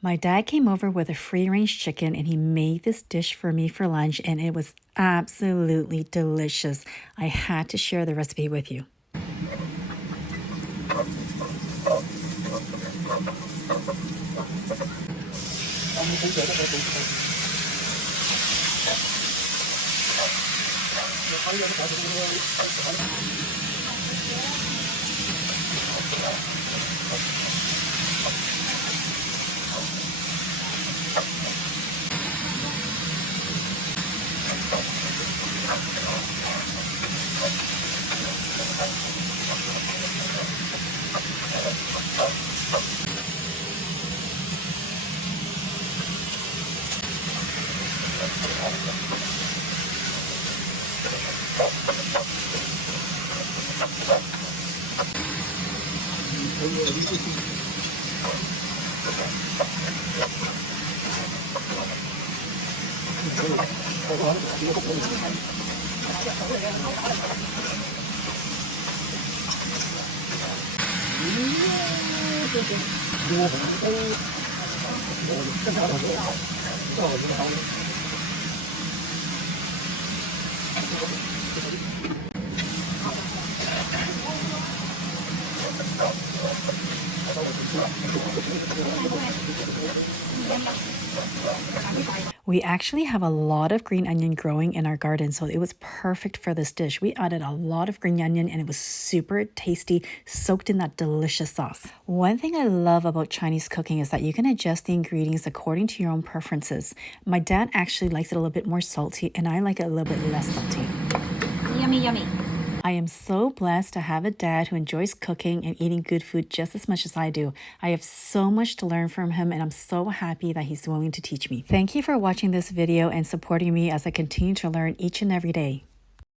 My dad came over with a free-range chicken and he made this dish for me for lunch and it was absolutely delicious. I had to share the recipe with you. We actually have a lot of green onion growing in our garden, so it was perfect for this dish. We added a lot of green onion and it was super tasty, soaked in that delicious sauce. One thing I love about Chinese cooking is that you can adjust the ingredients according to your own preferences. My dad actually likes it a little bit more salty and I like it a little bit less salty. Yummy, yummy. I am so blessed to have a dad who enjoys cooking and eating good food just as much as I do. I have so much to learn from him and I'm so happy that he's willing to teach me. Thank you for watching this video and supporting me as I continue to learn each and every day.